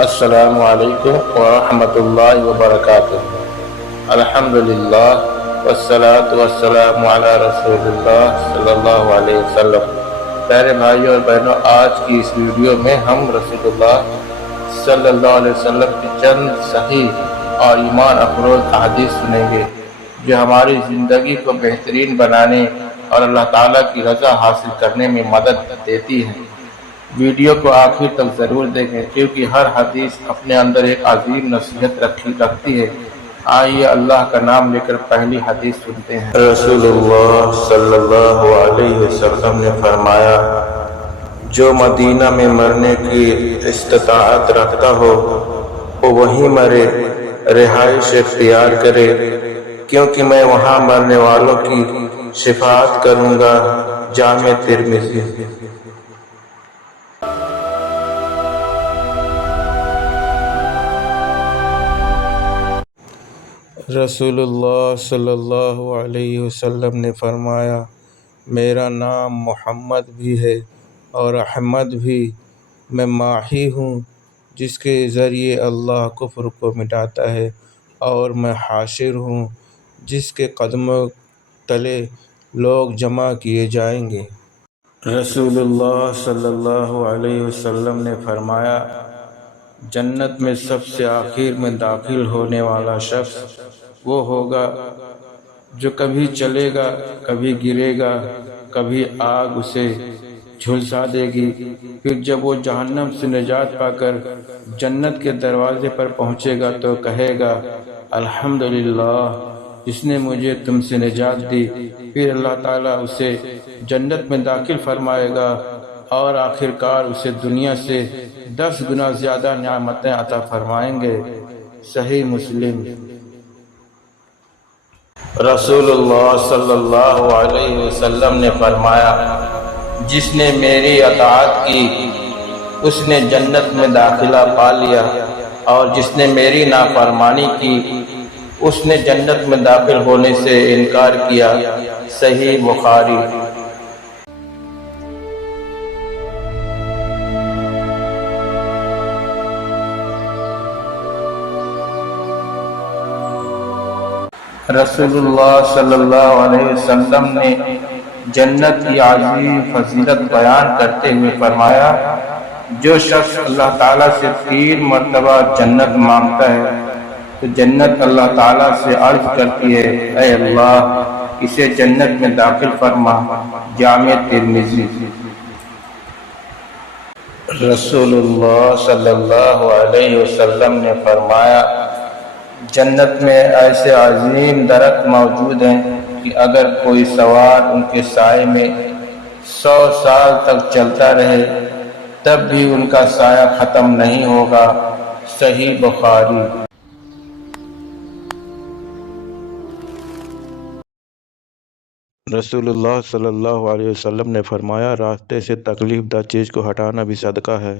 السلام علیکم ورحمۃ اللہ وبرکاتہ۔ الحمدللہ والصلاة والسلام علی رسول اللہ صلی اللہ علیہ وسلم۔ پیارے بھائیوں اور بہنوں، آج کی اس ویڈیو میں ہم رسول اللہ صلی اللہ علیہ وسلم کی چند صحیح اور ایمان افروز احادیث سنیں گے جو ہماری زندگی کو بہترین بنانے اور اللہ تعالیٰ کی رضا حاصل کرنے میں مدد دیتی ہیں۔ ویڈیو کو آخر تک ضرور دیکھیں کیونکہ ہر حدیث اپنے اندر ایک عظیم نصیحت رکھتی ہے۔ آئیے اللہ کا نام لے کر پہلی حدیث سنتے ہیں۔ رسول اللہ صلی اللہ علیہ وسلم نے فرمایا، جو مدینہ میں مرنے کی استطاعت رکھتا ہو وہ وہیں مرے، رہائش اختیار کرے، کیونکہ میں وہاں مرنے والوں کی شفاعت کروں گا۔ جامع ترمذی۔ رسول اللہ صلی اللہ علیہ وسلم نے فرمایا، میرا نام محمد بھی ہے اور احمد بھی۔ میں ماہی ہوں جس کے ذریعے اللہ کفر کو مٹاتا ہے، اور میں حاشر ہوں جس کے قدموں تلے لوگ جمع کیے جائیں گے۔ رسول اللہ صلی اللہ علیہ وسلم نے فرمایا، جنت میں سب سے آخر میں داخل ہونے والا شخص وہ ہوگا جو کبھی چلے گا، کبھی گرے گا، کبھی آگ اسے جھلسا دے گی، پھر جب وہ جہنم سے نجات پا کر جنت کے دروازے پر پہنچے گا تو کہے گا، الحمدللہ جس نے مجھے تم سے نجات دی۔ پھر اللہ تعالیٰ اسے جنت میں داخل فرمائے گا اور آخر کار اسے دنیا سے 10 گنا زیادہ نعمتیں عطا فرمائیں گے۔ صحیح مسلم۔ رسول اللہ صلی اللہ علیہ وسلم نے فرمایا، جس نے میری اطاعت کی اس نے جنت میں داخلہ پا لیا، اور جس نے میری نافرمانی کی اس نے جنت میں داخل ہونے سے انکار کیا۔ صحیح بخاری۔ رسول اللہ صلی اللہ علیہ وسلم نے جنت کی عظیم فضیلت بیان کرتے ہوئے فرمایا، جو شخص اللہ تعالیٰ سے 3 مرتبہ جنت مانگتا ہے تو جنت اللہ تعالیٰ سے عرض کرتی ہے، اے اللہ اسے جنت میں داخل فرما۔ جامع ترمذی۔ رسول اللہ صلی اللہ علیہ وسلم نے فرمایا، جنت میں ایسے عظیم درخت موجود ہیں کہ اگر کوئی سوار ان کے سائے میں 100 سال تک چلتا رہے تب بھی ان کا سایہ ختم نہیں ہوگا۔ صحیح بخاری۔ رسول اللہ صلی اللہ علیہ وسلم نے فرمایا، راستے سے تکلیف دہ چیز کو ہٹانا بھی صدقہ ہے۔